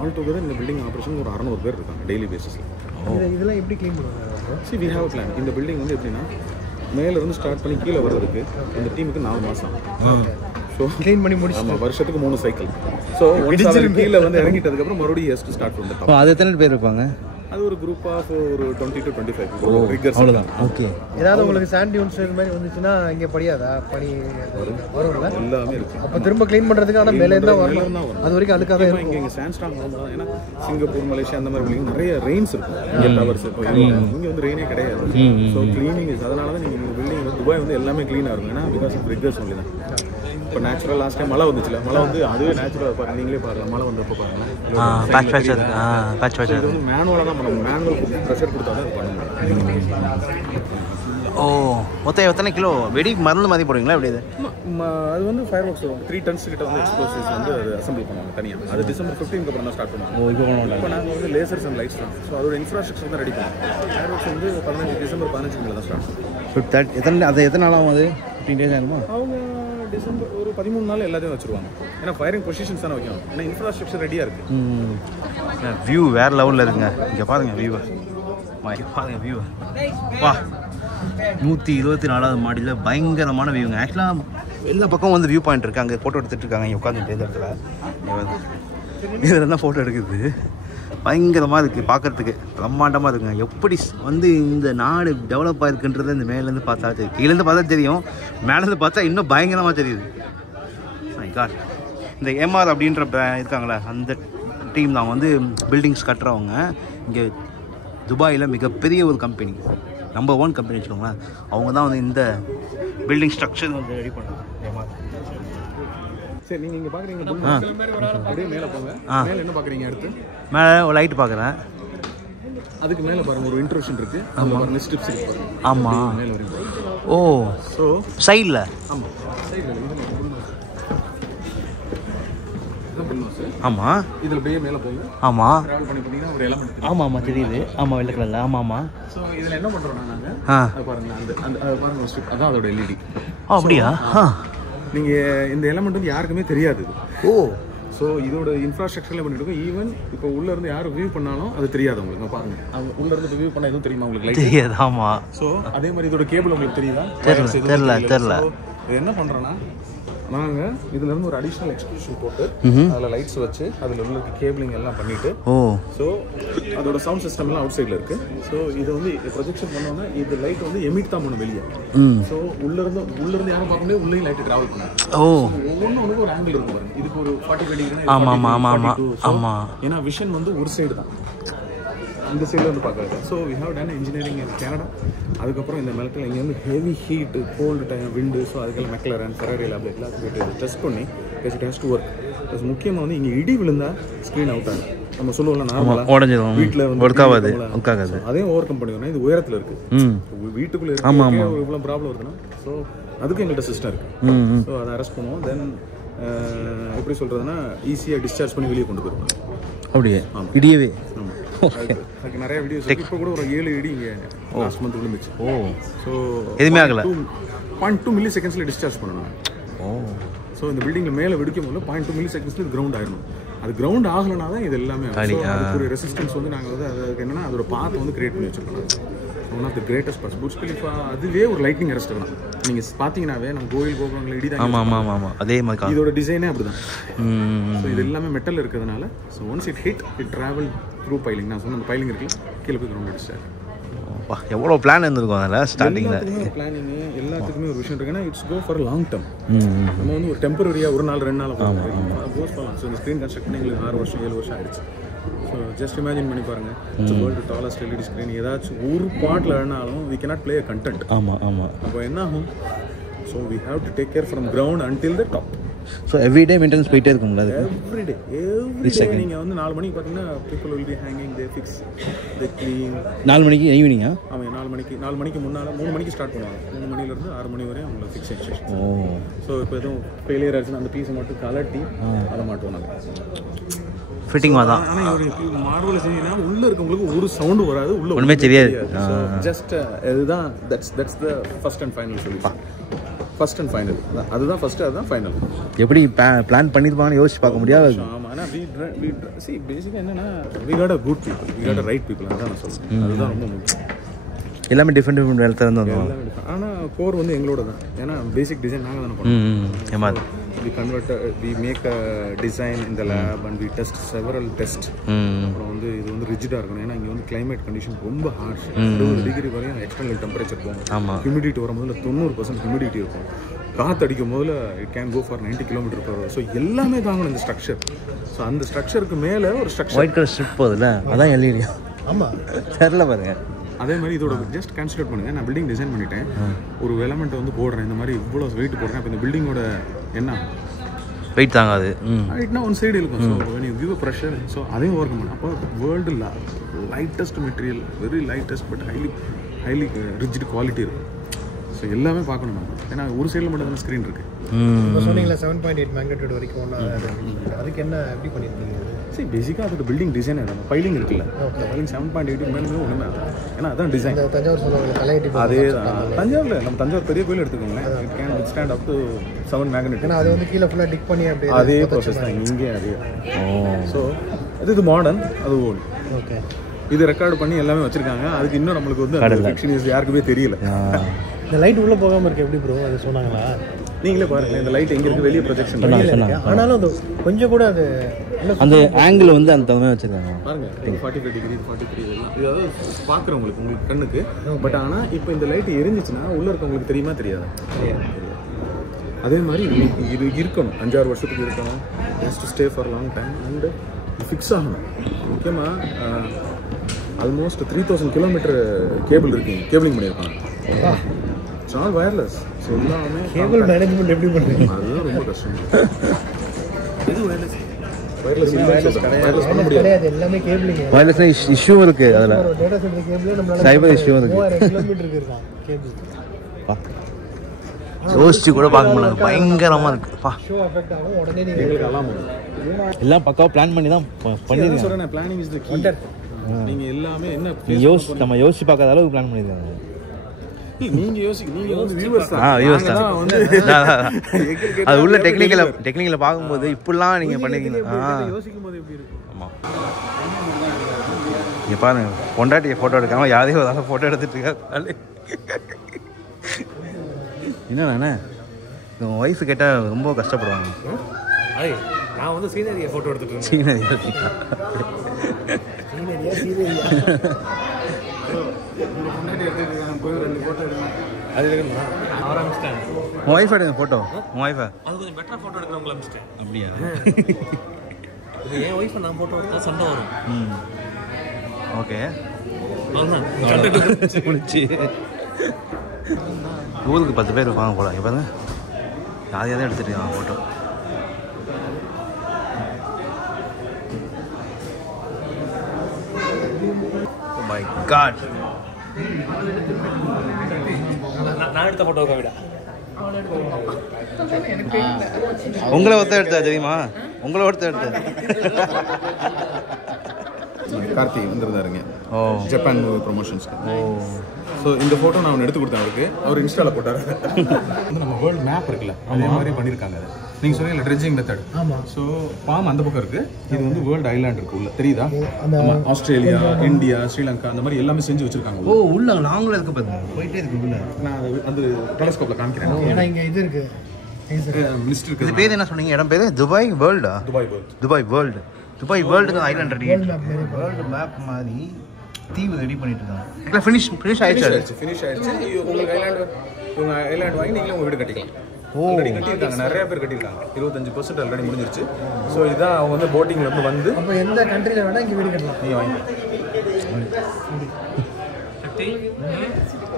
ஆல் டுகெதர் இந்த பில்டிங் ஆப்ரேஷன் ஒரு 600 பேர் இருக்காங்க டெய்லி பேசிஸில். இதெல்லாம் எப்படி க்ளீன் பண்ணுவாங்க? C V have a plan. இந்த பில்டிங் வந்து எப்படின்னா மேலேருந்து ஸ்டார்ட் பண்ணி கீழே வர்றதுக்கு இந்த டீமுக்கு 4 மாதம். ஸோ க்ளீன் பண்ணி முடிச்சு ஆமாம், வருஷத்துக்கு 3 சைக்கிள். ஸோ கீழே வந்து இறங்கிட்டதுக்கப்புறம் மறுபடியும் ஹெஸ்ட் ஸ்டார்ட் பண்ணுறது. அது எத்தனை பேர் இருப்பாங்க? அது ஒரு குரூப் ஆஃப் ஒரு 20 to 25 ரிகர்ஸ். அவ்வளோதான். ஓகே, ஏதாவது உங்களுக்கு சாண்ட் டியூன்ஸ் இது மாதிரி வந்துச்சுன்னா இங்கே படியாதா? பனி வரும்ல, எல்லாமே இருக்குது. அப்போ திரும்ப க்ளீன் பண்ணுறதுக்கு ஆனால் மேலே தான் வரணும். அது வரைக்கும் அதுக்காக தான் இருக்கும். இங்கே சாண்ட் ஸ்டாங் வரும்போது ஏன்னா சிங்கப்பூர், மலேசியா அந்த மாதிரி பில்டிங் நிறைய ரெயின்ஸ் இருக்கும். இங்கே டவர்ஸ் இப்போ இங்கே வந்து ரெயினே கிடையாது. ஸோ க்ளீனிங் அதனால தான் நீங்கள் இந்த பில்டிங் வந்து துபாய் வந்து எல்லாமே க்ளீனாக இருக்கும். ஏன்னா பிகாஸ் ஆஃப் ரிகர்ஸ் ஒன்லி தான். இப்போ நேச்சுரல் லாஸ்ட் டைம் மழை வந்துச்சுல, மழை வந்து அதுவே நேச்சுரலாக பாருங்கள், நீங்களே பாருங்கள். மழை வந்தப்போ பாருங்கள், இது வந்து மேனுவலாக தான் பண்ணணும். மேனுவல் ப்ரெஷர் கொடுத்தா தான் அது பண்ண முடியும். ஓ, மொத்தம் எத்தனை கிலோ வெடி மருந்து மாதிரி போடுவீங்களா? எப்படி இது? அது வந்து ஃபயர் ஒர்க்ஸ் 3 tons கிட்ட வந்து எக்ஸ்ப்ளோசிவ்ஸ் வந்து அது அசம்பிள் பண்ணுவாங்க தனியாக. அது December 15க்கு அப்புறம் தான் ஸ்டார்ட் பண்ணுவாங்க. இப்போ நாங்கள் வந்து லேசர்ஸ் அண்ட் லைட்ஸ் தான். ஸோ அதோட இன்ஃப்ராஸ்ட்ரக்சர் தான் ரெடி பண்ணுவோம். ஃபயர் ஒர்க்ஸ் வந்து December 15 தான் ஸ்டார்ட். எத்தனை நாள் ஆகும்? அது 15 days ஆகுமா? அவங்க டிசம்பர் ஒரு 13 நாள் எல்லாத்தையும் வச்சுருவாங்க. ஏன்னா ஃபயரிங் பொசிஷன்ஸ் தானே வைக்கணும். ஏன்னா இன்ஃப்ராஸ்ட்ரக்சர் ரெடியாக இருக்குது. வியூ வேறு லெவலில் இருக்குங்க. இங்கே பாருங்கள் வியூவை, பாருங்கள் வியூவை. வா, 124வது மாடியில் பயங்கரமான வியூங்க. ஆக்சுவலாக எல்லா பக்கம் வந்து வியூ பாயிண்ட் இருக்குது. அங்கே ஃபோட்டோ எடுத்துகிட்டு இருக்காங்க. இங்கே உட்காந்துட்டு இந்த இடத்துல இதில் தான் ஃபோட்டோ எடுக்குது. பயங்கரமாக இருக்குது, பார்க்குறதுக்கு பிரம்மாண்டமாக இருக்குங்க. எப்படி வந்து இந்த நாடு டெவலப் ஆகிருக்குன்றது இந்த மேலேருந்து பார்த்தா தெரியும். கீழேருந்து பார்த்தா தெரியும், மேலேருந்து பார்த்தா இன்னும் பயங்கரமாக தெரியுது. மை காட், இந்த எம்ஆர் அப்படின்ற இருக்காங்களே, அந்த டீம் தான் வந்து பில்டிங்ஸ் கட்டுறவங்க. இங்கே துபாயில் மிகப்பெரிய ஒரு கம்பெனி, நம்பர் 1 கம்பெனி வச்சுக்கோங்களேன். அவங்க தான் வந்து இந்த பில்டிங் ஸ்ட்ரக்சர் வந்து ரெடி பண்ணுறாங்க. சரி, நீங்கள் இங்கே பார்க்குறீங்க அப்படியே மேலே போங்க. மேலே என்ன பார்க்குறீங்க? அடுத்து மேலே ஒரு லைட் பார்க்குறேன். அதுக்கு மேலே பாருங்கள் ஒரு இன்ட்ரோஷன் இருக்குது. ஆமாம், ஸ்டிப்ஸ் இருக்கு. ஆமாம். மேலே வரைக்கும். ஓ, ஸோ சைடில். ஆமாம், சைடில் ஆமாம், இதில் அப்படியே மேலே போங்க. ஆமாம், ட்ராவல் பண்ணி பார்த்தீங்கன்னா ஒரு எலமெண்ட். ஆமாம் ஆமாம் தெரியுது. ஆமாம், வெள்ளை கலரில். ஆமாம் ஆமாம். ஸோ இதில் என்ன பண்ணுறோம்னா நாங்கள் ஆ பாருங்கள், அந்த பாருங்கள் ஒரு ஸ்ட்ரிப், அதான் அதோட எல்இடி. அப்படியா? நீங்கள் இந்த எலமெண்ட் வந்து யாருக்குமே தெரியாது. ஓ, ஸோ இதோட இன்ஃப்ராஸ்ட்ரக்சரில் பண்ணிட்டு இருக்கோம். ஈவன் இப்போ உள்ளேருந்து யாரும் வியூ பண்ணாலும் அது தெரியாது உங்களுக்கு. பாருங்கள், அவங்க உள்ளேருந்து வியூ பண்ணால் எதுவும் தெரியுமா உங்களுக்கு? லைட் தெரியாது. ஆமாம். ஸோ அதே மாதிரி இதோட கேபிள் உங்களுக்கு தெரியுதா? தெரில. இது என்ன பண்ணுறோன்னா, நாங்கள் இதுலேருந்து ஒரு அடிஷ்னல் எக்ஸ்க்ளூஷன் போட்டு அதில் லைட்ஸ் வச்சு அதில் உள்ள கேபிளிங் எல்லாம் பண்ணிவிட்டு, ஓ, ஸோ அதோட சவுண்ட் சிஸ்டம்லாம் அவுட் சைடில் இருக்குது. ஸோ இதை வந்து ப்ரொஜெக்ஷன் பண்ணோன்னா இது லைட் வந்து எமிட் தான் பண்ணும் வெளியே. ஸோ உள்ளேருந்து யாரும் பார்க்க முடியாது, உள்ளேயும் லைட்டு ட்ராவல் பண்ணாங்க. ஓ, ஒவ்வொன்றும் ஒரு ஆங்கிள் இருக்கும் பாருங்க. இதுக்கு ஒரு 45 டிகிரி. ஆமாம் ஆமாம் ஆமாம். ஏன்னா விஷன் வந்து ஒரு சைடு தான், இந்த சைடில் வந்து பார்க்குறது. So we have done engineering in Canada. அதுக்கப்புறம் இந்த மெலட்டில் இங்கே வந்து heavy heat, cold time, wind, so அதுக்கெல்லாம் மெக்லரன், ஃபெராரி லேப் எல்லாத்தையும் போய்ட்டு டெஸ்ட் பண்ணி it has to work. Plus முக்கியமாக வந்து இங்கே இடி விழுந்தால் ஸ்க்ரீன் அவுட் ஆகும். நம்ம சொல்லுவோம்ல, நார்மலாக உடஞ்சிடும், வீட்டில் வந்து ஒர்க் ஆகாது. அதையும் ஓவர் கம் பண்ணிக்கணும். இது உயரத்தில் இருக்குது, வீட்டுக்குள்ளே இருக்கு. இவ்வளோ ப்ராப்ளம் இருக்குன்னா, ஸோ அதுக்கும் எங்கள்கிட்ட சிஸ்டம் இருக்குது. ஸோ அதை அரெஸ்ட் பண்ணுவோம். தென் எப்படி சொல்கிறதுனா, ஈஸியாக டிஸ்சார்ஜ் பண்ணி வெளியே கொண்டு போயிருவோம். அப்படியே இடியவே. அதுக்கு நிறைய வீடியோஸ் இருக்கு. இப்போ கூட ஒரு 7 இடி இங்கே லாஸ்ட் மந்த் விழுந்துச்சு. ஓ, ஸோ எதுவுமே ஆகலை. 0.2 மில்லி செகண்ட்ஸில் டிஸ்சார்ஜ் பண்ணணும். ஓ, ஸோ இந்த பில்டிங்கில் மேலே வெடிக்கும் போது 0.2 மில்லி செகண்ட்ஸில் இது கிரவுண்ட் ஆயிடணும். அது கிரவுண்ட் ஆகலைனா தான் இது எல்லாமே. அதுக்கு ஒரு ரெசிஸ்டன்ஸ் வந்து நாங்கள் வந்து அதுக்கு என்னன்னா அதோட பாத் வந்து கிரியேட் பண்ணி வச்சுருக்கோம். One of the greatest parts Burj Khalifa. அதுவே ஒரு லைட்னிங் அரெஸ்ட் தான். நீங்கள் பார்த்தீங்கன்னாவே நம்ம கோயில் கோபுரங்கள் இடி தான். ஆமாம் ஆமாம் ஆமாம், அதே மாதிரி இதோட டிசைனே அப்படி தான். ஸோ இது எல்லாமே மெட்டல் இருக்கிறதுனால, so once it hit it travel through boiling. நான் சொன்ன அந்த பைலிங் இருக்குல்ல, கீழே போய் கிரவுண்ட் அடிச்சார். எவ்வளோ பிளான் இருந்திருக்கும் அதில் ஸ்டார்டிங்கில். பிளானிங் எல்லாத்துக்குமே ஒரு விஷயம் இருக்குன்னா, it's go for long term. நம்ம வந்து ஒரு டெம்பரரியாக ஒரு நாள் 2 நாள் கோஸ் பண்ணலாம். ஸோ இந்த ஸ்க்ரீன் கன்ஸ்ட்ரக்ட் பண்ணி எங்களுக்கு 6 வருஷம் 7 வருஷம் ஆயிடுச்சு. ஸோ ஜஸ்ட் இமேஜின் பண்ணி பாருங்கள், வேர்ல்டு டாலஸ்ட் எல்இடி ஸ்க்ரீன். ஏதாச்சும் ஒரு பாட்டில் வேணாலும் we cannot play a content. ஆமாம் ஆமாம். அப்போ என்ன ஆகும்? So we have to take care from ground until the top. So everyday maintenance போயிட்டே இருக்குங்களா? எவ்ரிடே நீங்கள் வந்து 4 மணிக்கு பார்த்தீங்கன்னா people will be hanging, they fix, they clean. 4 மணிக்கு ஈவினிங்கா? ஆமாம், 4 மணிக்கு முன்னால் 3 மணிக்கு ஸ்டார்ட் பண்ணுவாங்க. 3 மணிலேருந்து 6 மணி வரையும் அவங்கள ஃபிக்ஸ் ஆகிடுச்சு. ஓ, ஸோ இப்போ எதுவும் ஃபெயிலியர் ஆச்சுன்னா அந்த பீஸை மட்டும் கலட்டி அதை மாட்டுவோம் நாங்கள். ஃபிட்டிங் தான். ஆனால் ஒரு மார்வல் செஞ்சீங்கன்னா உள்ளே இருக்கவங்களுக்கு ஒரு சவுண்டு வராது, உள்ள ஒன்றுமே தெரியாது. ஜஸ்ட் இதுதான் that's the first and final சொல்லிப்பா. ஃபர்ஸ்ட் அண்ட் ஃபைனல் அதுதான் ஃபர்ஸ்ட், அதுதான் ஃபைனல். எப்படி பிளான் பண்ணியிருப்பாங்கன்னு யோசிச்சு பார்க்க முடியாது. ஆமாம், ஆனால் பேசிக்காக என்னன்னா, we got a good people, we got a right people. அதுதான் நான் சொல்லுவேன். அதுதான் ரொம்ப முக்கியம். எல்லாமே டிஃப்ரெண்ட் வேலை வந்தோம். ஆனால் கோர் வந்து எங்களோட தான். ஏன்னா பேசிக் டிசைன் நாங்கள் தானே பண்ணுவோம். We convert, we make a design in the lab and we test several tests. அப்புறம் வந்து இது வந்து ரிஜிடாக இருக்கணும். ஏன்னா இங்கே வந்து கிளைமேட் கண்டிஷன் ரொம்ப ஹார்ஷ். 20 டிகிரி வரையும் எக்ஸ்டர்னல் டெம்பரேச்சர் போகும். ஹியூமிடிட்டி வரும்போது 90% ஹியூமிடிட்டி இருக்கும். காற்று அடிக்கும் போது it can go for 90 km/h. So எல்லாமே தாங்கணும் இந்த ஸ்ட்ரக்சர். ஸோ அந்த ஸ்ட்ரக்சருக்கு மேலே ஒரு ஸ்ட்ரக்சர் ஒயிட் கலர் ஸ்ட்ரிப் போகுதுல்ல, அதான் எல்இடி. ஆமாம், தெரில பாருங்க. அதே மாதிரி இதோட ஜஸ்ட் கன்சிடர் பண்ணுங்கள். நான் பில்டிங் டிசைன் பண்ணிட்டேன், ஒரு எலமெண்ட் வந்து போடுறேன், இந்த மாதிரி இவ்வளோ வெயிட் போடுறேன். இப்போ இந்த பில்டிங்கோட என்ன வெயிட் தாங்காது. வெயிட்னா ஒன் சைடு இருக்கும். So when you give a pressure, so அதையும் ஒர்க் பண்ணணும். அப்போ world lightest material, very lightest but highly rigid quality இருக்கும். ஸோ எல்லாமே பார்க்கணும் நம்ம. ஏன்னா ஒரு சைடில் மட்டும் தானே ஸ்க்ரீன் இருக்குது. இப்போ சொன்னீங்களா 7.8 மேக்னிடியூட் வரைக்கும். அதுக்கு என்ன எப்படி பண்ணியிருக்கீங்க? சரி, பேசிக்காக அதோட பில்டிங் டிசைன் நம்ம பைலிங் இருக்குல்ல, பைலிங் 7.8 மேலே ஒன்றுமே. ஏன்னா அதான் டிசைன். தஞ்சாவூர் சொல்லுவாங்க கலையடி. அதே தான் தஞ்சாவூரில். நம்ம தஞ்சாவூர் பெரிய கோயில் எடுத்துக்கோங்களேன், it can withstand up to 7 magnitude. ஏன்னா அது வந்து கீழே ஃபுல்லாக டிக் பண்ணி அப்படியே அதே ப்ராசஸ் தான் இங்கே. அதே ஸோ இது மாடர்ன், அது ஓல்டு. ஓகே, இது ரெக்கார்டு பண்ணி எல்லாமே வச்சுருக்காங்க. அதுக்கு இன்னும் நம்மளுக்கு வந்து ஃபிக்ஷன் யாருக்குமே தெரியல. இந்த லைட் உள்ளே போகாமல் இருக்கு எப்படி ப்ரோ? அது சொன்னாங்களா? நீங்களே பாருங்கள், இந்த லைட் எங்கே இருக்குது, வெளியே ப்ரொஜெக்ஷன். ஆனாலும் அது கொஞ்சம் கூட அது அந்த ஆங்கிள் வந்து அந்த தகுந்த வச்சுருக்காங்க. பாருங்கள், 45 டிகிரி 43 இதெல்லாம் இதாவது பார்க்குறவங்களுக்கு உங்களுக்கு கண்ணுக்கு. பட் ஆனால் இப்போ இந்த லைட் எரிஞ்சிச்சுன்னா உள்ளே இருக்கவங்களுக்கு தெரியுமா தெரியாது. அதே மாதிரி இது இருக்கணும், 5-6 வருஷத்துக்கு இருக்கணும். Has to stay for long time. And fix ஆகணும். முக்கியமாக ஆல்மோஸ்ட் 3000 கிலோமீட்டர் கேபிள் இருக்கு, கேபிளிங் பண்ணியிருக்காங்க. It's all wireless. ஸோ எல்லாமே கேபிள் மேனேஜ்மெண்ட் எப்படி பண்ணுறீங்க? அதுதான் ரொம்ப கஷ்டம். இது வயர்லெஸ் வயர்லெஸ் பண்ண முடியாது. கிடையாது, எல்லாமே கேபிளிங். வயர்லெஸ் இஷ்யூ இருக்குது அதில். டேட்டா சென்டர் கேபிளே நம்மளால சைபர் இஷ்யூ இருக்கு. 3000 கிலோமீட்டருக்கு இருக்கான் கேபிள். யோசிச்சு கூட பார்க்க முடியல, பயங்கரமாக இருக்குப்பா. ஷோ அஃபெக்ட் ஆகும், உடனே நீங்க எங்களுக்கு அலாம் வரும். எல்லாம் பக்காவாக பிளான் பண்ணி தான் பண்ணிருக்கேன். சொல்கிறேன், பிளானிங் இஸ் தி கீ. நீங்கள் எல்லாமே என்ன நம்ம யோசிச்சு பார்க்காத அளவுக்கு பிளான் பண்ணியிருக்காங்க. நீங்க யோசிக்க, நீங்க வந்து வியூவர்ஸ் தான். வியூவர்ஸ் தான் வந்து அது உள்ள டெக்னிக்கலை பார்க்கும்போது இப்படிலாம் நீங்கள் பண்ணிருக்கீங்க. யோசிக்கும் போது எப்படி இருக்கும்? ஆமாம். இங்கே பாருங்க, பொண்டாட்டியை ஃபோட்டோ எடுக்காமல் யாரையும் ஒரு ஃபோட்டோ எடுத்துட்டு இருக்காரு. என்னண்ணே உங்கள் ஒய்ஃபு கேட்டால் ரொம்ப கஷ்டப்படுவாங்க. நான் வந்து சீனரியை ஃபோட்டோ எடுத்துட்டு சீனரியா உன் ஒய்ஃப் எடுங்க ஃபோட்டோ. உன் ஒய்ஃபை அது கொஞ்சம் பெட்டராக ஃபோட்டோ எடுக்கிறவங்கள மிஸ்டேன். அப்படியா? என் ஒய்ஃபை நான் ஃபோட்டோ எடுத்தால் சண்டை வரும். ஓகே அவ்வளோதான். முடிச்சு ஊருக்கு 10 பேர் வாங்க போல. இங்கே பாருங்க, யாரையாக தான் எடுத்துட்டு இருக்காங்க ஃபோட்டோ. மை காட், நான் எடுத்த ஃபோட்டோவை விட உங்களை ஒருத்தர் எடுத்தா தெரியுமா? உங்களை ஒருத்தர் எடுத்தா. கார்த்திக் வந்திருந்தாருங்க. ஓ, ஜப்பான் மூவி ப்ரொமோஷன்ஸ்க்கு. ஓ, ஸோ இந்த ஃபோட்டோ நான் ஒன்று எடுத்து கொடுத்தேன் அவருக்கு. அவர் இன்ஸ்டாவில் போட்டார். வந்து நம்ம வேர்ல்டு மேப் இருக்குல்ல, அதே மாதிரி பண்ணியிருக்காங்க. அதை நீங்கள் சொன்னீங்க ட்ரெட்ஜிங் மெத்தட். ஆமாம். ஸோ பாம் அந்த பக்கம் இருக்குது, இது வந்து வேர்ல்டு ஐலாண்ட் இருக்குது உள்ள, தெரியுதா? ஆமாம், ஆஸ்திரேலியா, இந்தியா, ஸ்ரீலங்கா அந்த மாதிரி எல்லாமே செஞ்சு வச்சுருக்காங்க. ஓ, உள்ள லாங்கில் இருக்க பாருங்க, போயிட்டே இருக்கு உள்ள. நான் அந்த டெலஸ்கோப்பில் காமிக்கிறேன். ஏன்னா இங்கே இது இருக்கு, லிஸ்ட் இது இருக்குது. பேர் என்ன சொன்னீங்க? இடம் பேர் துபாய் வேர்ல்டா? Dubai world. Dubai world. Dubai world island ready. World map மாதிரி. வேர்ல்டு மேப் மாதிரி தீவு ரெடி பண்ணிட்டு இருக்காங்க. ஃபினிஷ் ஆயிடுச்சு. ஃபினிஷ் ஆயிடுச்சு. உங்களுக்கு உங்கள் ஐலாண்ட் வாங்கி நீங்களே உங்கள் வீடு கட்டிக்கலாம். ஆல்ரெடி கட்டியிருக்காங்க, நிறைய பேர் கட்டியிருக்காங்க. 25% ஆல்ரெடி முடிஞ்சிருச்சு. ஸோ இதான் அவங்க வந்து போட்டிங்கில் வந்து அப்போ எந்த கண்ட்ரியில் வேணால் இங்கே வீடு கட்டலாம். நீங்கள் வாங்கி.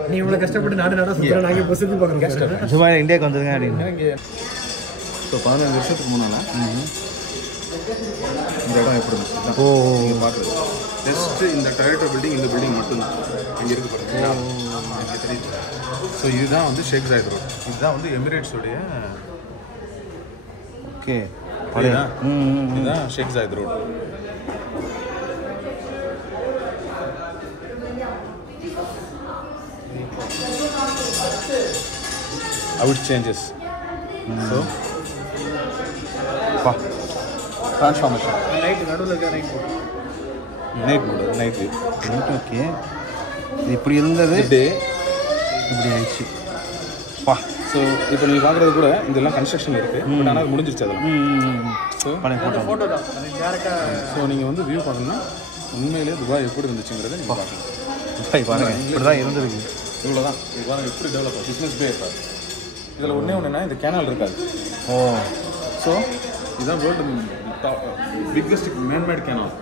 நீ இவ்வளோ கஷ்டப்பட்டு நாடு சுற்றுலா நாங்கள் இப்போ சுற்றி பார்க்குறோம். துபாய் இந்தியாவுக்கு வந்துருங்க அப்படின்னு. இங்கே ஸோ 15 வருஷத்துக்கு முன்னால் இந்த இடம் எப்படி இருந்துச்சு? ஓ, நீங்கள் பார்க்குறது ஜஸ்ட் இந்த டொயோட்டோ பில்டிங், இந்த பில்டிங் மட்டும்தான் இங்கே இருக்கு பாருங்க. இங்கே தெரியுது. ஸோ இதுதான் வந்து ஷேக் ஜாயத் ரோட். இதுதான் வந்து எமிரேட்ஸோடைய. ஓகே, இதுதான் Sheikh Zayed road. How it changes. So transformation. Night நடுவில் இருக்க night Night mode, night view. Okay. இது இப்படி இருந்தது, Day. இப்படி ஆயிடுச்சு. பா, ஸோ இப்போ நீங்கள் பார்க்குறது கூட இதெல்லாம் கன்ஸ்ட்ரக்ஷன் இருக்குது. பட் ஆனால் அது முடிஞ்சிருச்சு அதெல்லாம். ஸோ ஃபோட்டோ தான் அது டேரெக்டாக. ஸோ நீங்கள் வந்து வியூ பார்க்கணும்னா உண்மையிலே துபாய் எப்படி இருந்துச்சுங்கிறத நீங்கள் பார்க்கணும். துபாய் பாருங்க, இப்படி தான் இருந்திருக்கு. இவ்வளோ தான். இது பாருங்க எப்படி டெவலப் ஆகும். பிஸ்னஸ் பே இருக்காது. இதில் ஒன்றுனா இந்த கேனால் இருக்காது. ஓ, ஸோ இதுதான் வேர்ல்டு பிக்கஸ்ட் மேன்மேட் கேனால்.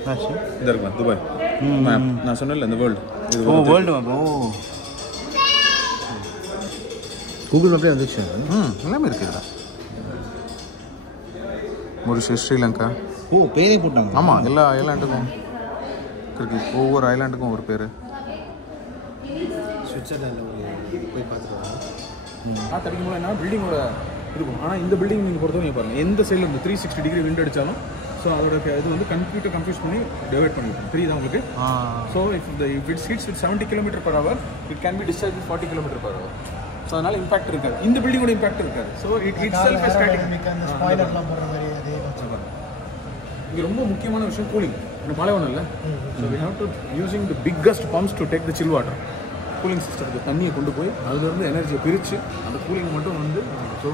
என்னாச்சு? இந்த இருக்குமா துபாய் மேப் நான் சொன்னேன்ல, இந்த வேர்ல்டு. ஓ, வேர்ல்டு மேப். ஓ, கூகுள் மேப்லேயே வந்துச்சு. எல்லாமே இருக்குது. மொரிஷியஸ், ஸ்ரீலங்கா. ஓ, பேரே போட்டாங்க. ஆமாம், எல்லா ஐலாண்டுக்கும் இருக்குது. ஒவ்வொரு ஐலாண்டுக்கும் ஒரு பேர். சுவிட்சர்லாண்டில் போய் பார்த்துருவாங்க. காற்று அடிக்கும்போது என்ன பில்டிங்கோட இருக்கும். ஆனால் இந்த பில்டிங் நீங்கள் பொறுத்தவரை பாருங்கள், எந்த சைடில் இருந்து 360 டிகிரி விண்ட் அடித்தாலும் ஸோ அதோட இது வந்து கம்ப்யூட்டர் கன்ஃபியூஸ் பண்ணி டிவைட் பண்ணிருக்கோம். தெரியுதா உங்களுக்கு? So if it ஹீட்ஸ் with 70 km/h it can be discharge with 40 km/h. So அதனால இம்பாக்ட் இருக்காது. இந்த பில்டிங்கோட இம்பாக்ட் இருக்காது. So it self is static. அந்த ஸ்பாய்லர்லாம் போடுற மாதிரி அதே வச்சுப்பாங்க. இங்கே ரொம்ப முக்கியமான விஷயம் கூலிங். இந்த பாலைவனம் இல்லை. So we have to using the biggest pumps to take the chill water. Cooling சிஸ்டத்துக்கு தண்ணியை கொண்டு போய் அதுலேருந்து எனர்ஜியை பிரித்து அந்த கூலிங் மட்டும் வந்து ஸோ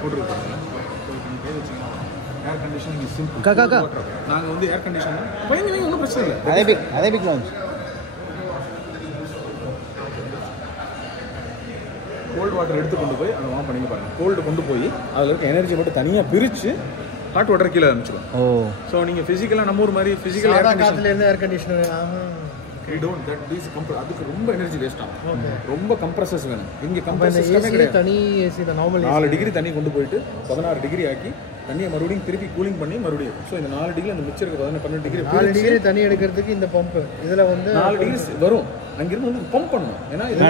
போட்டுருக்காங்க. ஸோ நீங்கள் வச்சுக்கலாம். Air conditioning is simple. நாங்கள் வந்து ஏர் கண்டிஷன் பயங்கர ஒன்றும் பிரச்சனை இல்லை. Arabic launch. கோல்டு வாட்டர் எடுத்து கொண்டு போய் அதை வாங்க பண்ணிங்க பாருங்கள். கோல்டு கொண்டு போய் அதில் இருக்க எனர்ஜி மட்டும் தனியாக பிரித்து ஹாட் வாட்டர் கீழே அனுப்பிச்சிடும். ஓ ஸோ நீங்கள் ஃபிசிக்கலாக நம்ம ஊர் மாதிரி ஃபிசிக்கல் சாதா காற்றுலேருந்து air conditioner. we don't that these அதுக்கு ரொம்ப எனர்ஜி வேஸ்ட் ஆகும். ரொம்ப கம்ப்ரஸர்ஸ் வேணும். இங்கே கம்ப்ரஸர் சிஸ்டமே கிடையாது. தனி ஏசி தான் நார்மல் 4 டிகிரி தண்ணி கொண்டு போயிட்டு 16 டிகிரி ஆக்கி தண்ணியை மறுபடியும் திருப்பி கூலிங் பண்ணி மறுபடியும். ஸோ இந்த 4 டிகிரி அந்த மிச்சம் இருக்க 12 டிகிரி 4 டிகிரி தண்ணி எடுக்கிறதுக்கு இந்த பம்பு இதில் வந்து 4 டிகிரி வரும். அங்கிருந்து வந்து பம்ப் பண்ணணும். ஏன்னா இது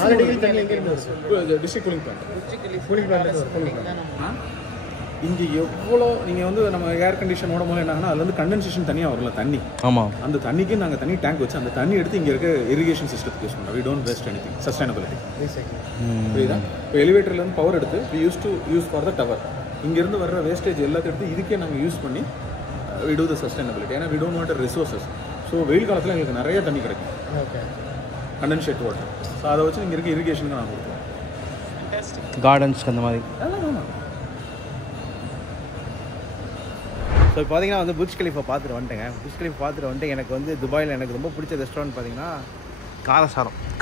4 டிகிரி தண்ணி எங்கே district cooling plant. Cooling plant இங்கே எவ்வளோ நீங்கள் வந்து நம்ம ஏர் கண்டிஷனோட மூலம் என்னன்னா அதுல இருந்து கண்டென்சேஷன் தனியாக வரல தண்ணி. ஆமாம். அந்த தண்ணிக்கு நாங்கள் தண்ணி டேங்க் வச்சு அந்த தண்ணி எடுத்து இங்கே இருக்க இரிகேஷன் சிஸ்டத்துக்கு யூஸ் பண்ணுறோம். We don't waste anything. Sustainability. புரியுதா? இப்போ எலிவேட்டர்லேருந்து பவர் எடுத்து we use for the tower. இங்கேருந்து வர்ற வேஸ்டேஜ் எல்லாத்தையும் எடுத்து இதுக்கே நாங்கள் யூஸ் பண்ணி வி டூ த சஸ்டைனபிலிட்டி. ஏன்னா we don't want resources. So வெயில் காலத்தில் எங்களுக்கு நிறைய தண்ணி கிடைக்கும். Condensate water. ஸோ அதை வச்சு இங்கே இருக்க இரிகேஷனுக்கு நாங்கள் கொடுப்போம். கார்டன்ஸ்க்கு அந்த மாதிரி. ஸோ இப்போ பார்த்தீங்கன்னா வந்து புர்ஜ் கலீஃபா பார்த்துட்டு வந்துட்டேங்க. புர்ஜ் கலீஃபா பார்த்துட்டு வந்துட்டு எனக்கு வந்து துபாயில் எனக்கு ரொம்ப பிடிச்ச ரெஸ்டாரண்ட் பார்த்தீங்கன்னா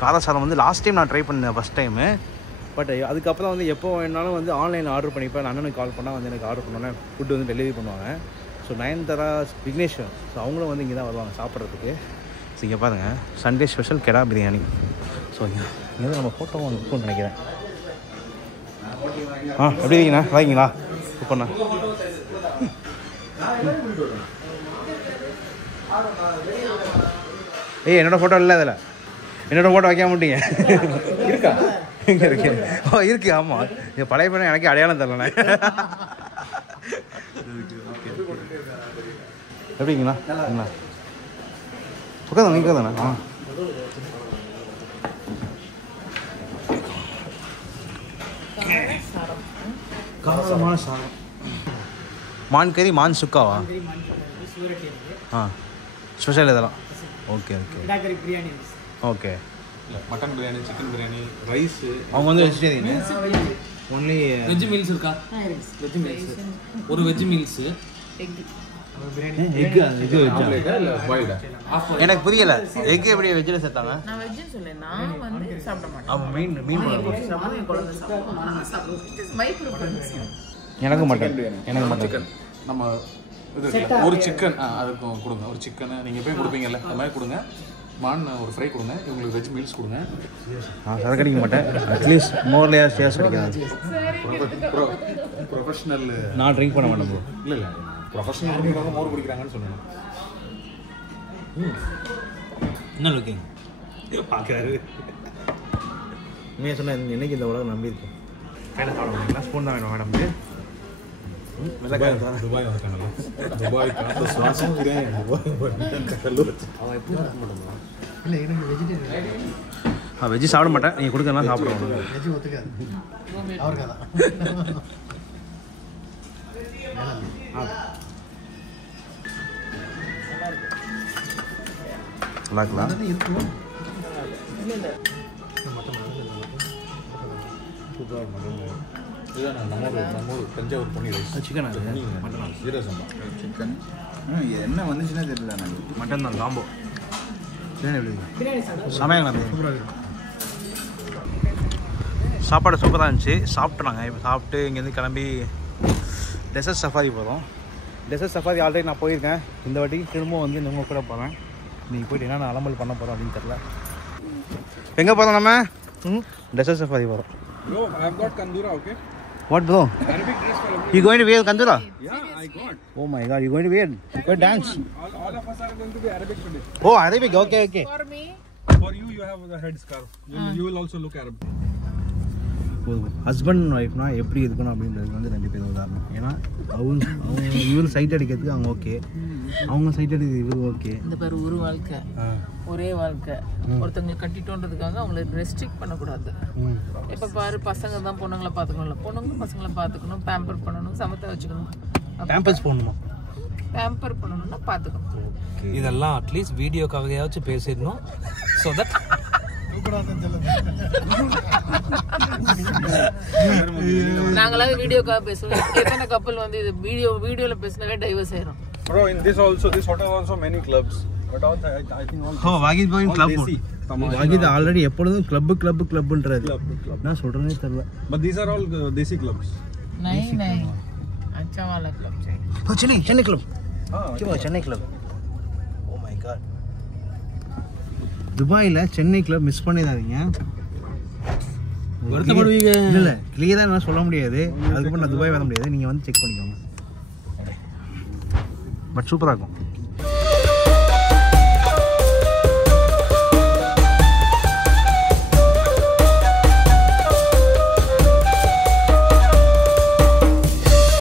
காரசாரம் வந்து லாஸ்ட் டைம் நான் ட்ரை பண்ணேன் ஃபஸ்ட் டைமு. பட் அதுக்கப்புறம் வந்து எப்போ வேணாலும் வந்து ஆன்லைனில் ஆர்டர் பண்ணிப்பேன். அண்ணனுக்கு கால் பண்ணால் வந்து எனக்கு ஆர்டர் பண்ணோன்னே ஃபுட்டு வந்து டெலிவரி பண்ணுவாங்க. ஸோ நயன்தாரா விக்னேஷ் ஸோ அவங்களும் வந்து இங்கே தான் வருவாங்க சாப்பிட்றதுக்கு. ஸோ இங்கே பாருங்கள் சண்டே ஸ்பெஷல் கெடா பிரியாணி. ஸோ இங்கே நம்ம ஃபோட்டோ ஒன்று இருக்கும்னு நினைக்கிறேன். எப்படி இருக்கீங்கண்ணா? வாங்கிங்களா சூப்பர்ண்ணா. ஏய் என்னோட ஃபோட்டோ இல்லை அதில். என்னோட ஃபோட்டோ வைக்க மாட்டீங்க. இருக்கா? இங்கே இருக்கு. ஓ இருக்கு. ஆமாம் இது பழைய பையன் எனக்கு அடையாளம் தரலண்ணே. எப்படிங்கண்ணா? என்ன உட்காந்து நீங்கள் தானே? ஆ காரமான சாதம். மான் கறி மான் சுக்காவா? ஆ ஸ்பெஷல் இதெல்லாம். Okay okay. இல்லை mutton biryani, chicken biryani, rice. அவங்க வந்து வெஜிடேரியன். ஒன்லி வெஜ் மீல்ஸ் இருக்கா? வெஜ் மீல்ஸ் ஒரு வெஜ் மீல்ஸ் எக். இது வெஜ்ஜா இல்லை பாயில்டா? எனக்கு புரியல. எக் எப்படி வெஜ்ஜில் சேர்த்தாங்க? நான் வெஜ்ஜு சொல்லேன். நான் வந்து சாப்பிட மாட்டேன். அப்போ மீன் சாப்பிடுவோம். என் குழந்தை சாப்பிடுவோம். நான் சாப்பிடுவோம். It is my preference. எனக்கு மட்டன். எனக்கு மட்டன். சிக்கன் நம்ம இது ஒரு சிக்கன் அதுக்கு கொடுங்க. ஒரு சிக்கனை நீங்கள் போய் கொடுப்பீங்கல்ல அந்த மாதிரி கொடுங்க. மான் ஒரு ஃப்ரை கொடுங்க. இவங்களுக்கு வெஜ் மீல்ஸ் கொடுங்க. சரக்கு அடிக்க மாட்டேன். அட்லீஸ்ட் மோர்லையாக ஸ்டேஸ் அடிக்காது. ப்ரொஃபஷனல். நான் ட்ரிங்க் பண்ண மாட்டேன் ப்ரோ. இல்லை ப்ரொஃபஷனல் குடிக்கிறவங்க மோர் குடிக்கிறாங்கன்னு சொன்னேன். என்ன லுக்கிங் பார்க்குறாரு. நீங்கள் சொன்ன என்னைக்கு இந்த உலகம் நம்பியிருக்கேன். கையில் சாப்பிட முடியுங்களா? ஸ்பூன் தான் வேணும் மேடம்க்கு. துபாய் வந்துட்டாங்கல்ல. துபாய் காத்த சுவாசம் அவன் எப்படி இருக்க மாட்டோம். இல்லை எனக்கு வெஜிடேரியன். வெஜ்ஜு சாப்பிட மாட்டேன். நீங்கள் கொடுக்கலாம் சாப்பிடுவோம். வெஜ் ஒத்துக்காது அவருக்கு தான். நல்லா இருக்கலாம். இருக்கும் சூப்பராக மட்டன். இதுதான் நம்ம ஊர் தஞ்சாவூர் பொன்னி ரைஸ். சிக்கன் அது மட்டன் ஜீரக சம்பா சிக்கன் என்ன வந்துச்சுன்னா தெரியல. நான் மட்டன் தான் காம்போ. சமையல் சூப்பராக இருக்கும். சாப்பாடு சூப்பராக இருந்துச்சு. சாப்பிட்டு நாங்கள் இப்போ சாப்பிட்டு இங்கேருந்து கிளம்பி டெசர்ட் சஃபாரி போகிறோம். டெசர்ட் சஃபாரி ஆல்ரெடி நான் போயிருக்கேன். இந்த வாட்டி திரும்ப வந்து நம்ம கூட போகிறேன். நீங்கள் போய்ட்டு என்னென்ன அலம்பல் பண்ண போகிறோம் அப்படின்னு தெரில. எங்கே போகிறோம் நம்ம? டெசர்ட் சஃபாரி போகிறோம். Bro, I have got kandura, okay? What bro? Arabic dress for everyone. You going to wear kandura? Yeah, I got. Oh my god, you going to wear? You going to dance? All of us are going to be Arabic today. Oh, Arabic. Okay, okay. For me, For you, you have the head scarf. You will also look Arab. Husband and ஒய்ஃப்னா எப்படி இருக்கணும் அப்படின்றது வந்து 2 பேர் உதாரணம். ஏன்னா அவங்க இவர் சைட் அடிக்கிறதுக்கு அவங்க ஓகே, அவங்க சைட் அடிக்கிறது இவர் ஓகே. இந்த பேர் ஒரு வாழ்க்கை ஒரே வாழ்க்கை. ஒருத்தவங்களை கட்டிட்டோன்றதுக்காக அவங்களை ரெஸ்ட்ரிக்ட் பண்ணக்கூடாது. இப்போ பாரு பசங்க தான் பொண்ணுங்களை பார்த்துக்கணும்ல, பொண்ணுங்க பசங்களை பார்த்துக்கணும், பேம்பர் பண்ணணும், சமத்தை வச்சுக்கணும். பேம்பர்ஸ் போடணுமா? பேம்பர் பண்ணணும்னா பார்த்துக்கணும். இதெல்லாம் அட்லீஸ்ட் வீடியோக்காகயாச்சும் பேசிடணும். ஸோ தட் நாங்களாவது வீடியோக்காக பேசுவோம். எத்தனை கப்பல் வந்து இது வீடியோல பேசினாலே டைவர்ஸ் ஆயிரும். Bro, in this hotel also many clubs. But all I think all. Oh, Wagid going club. Wagid already எப்பொழுதும் கிளப்ன்றது. நான் சொல்றேனே தெரியல. But these are all desi clubs. नहीं அச்சவாலா club Chennai club Chennai club. Oh my God, துபாயில் Chennai club miss பண்ணிடாதீங்க. வருத்தப்படுவீங்க. இல்லை கிளியராக என்னால் சொல்ல முடியாது, அதுக்கப்புறம் நான் துபாய் வர முடியாது. நீங்கள் வந்து செக் பண்ணிக்கோங்க. பட் சூப்பராக இருக்கும்.